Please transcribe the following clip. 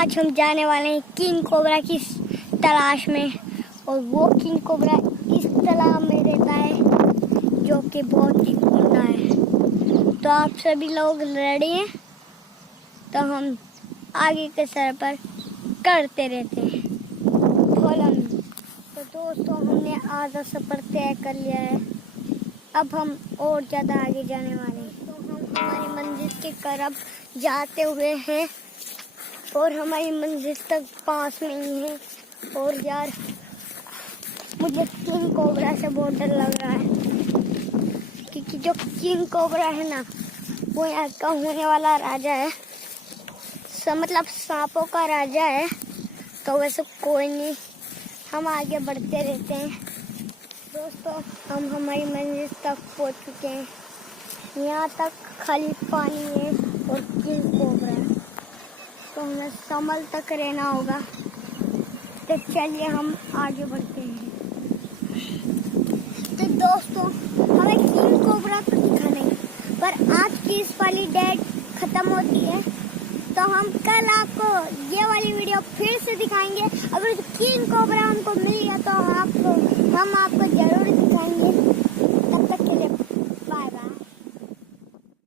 आज हम जाने वाले हैं किंग कोबरा की तलाश में। और वो किंग कोबरा इस तालाब में रहता है जो कि बहुत ही ऊंचा है। तो आप सभी लोग रेडी हैं? तो हम आगे के सर पर करते रहते हैं। तो दोस्तों, हमने आधा सफ़र तय कर लिया है। अब हम और ज़्यादा आगे जाने वाले हैं। तो हम हमारी मंजिल के करीब जाते हुए हैं और हमारी मंजिल तक पास में ही है। और यार, मुझे किंग कोबरा से बहुत डर लग रहा है, क्योंकि जो किंग कोबरा है ना, वो यहाँ का होने वाला राजा है। मतलब सांपों का राजा है। तो वैसे कोई नहीं, हम आगे बढ़ते रहते हैं। दोस्तों, हम हमारी मंजिल तक पहुँच चुके हैं। यहाँ तक खाली पानी है और किंग कोबरा है, तो हमें संभल तक रहना होगा। तो चलिए हम आगे बढ़ते हैं। तो दोस्तों, हमें किंग कोबरा तो दिखा नहीं, पर आज की इस वाली डेट खत्म होती है, तो हम कल आपको ये वाली वीडियो फिर से दिखाएंगे। अगर किंग कोबरा हमको मिल गया तो हम आपको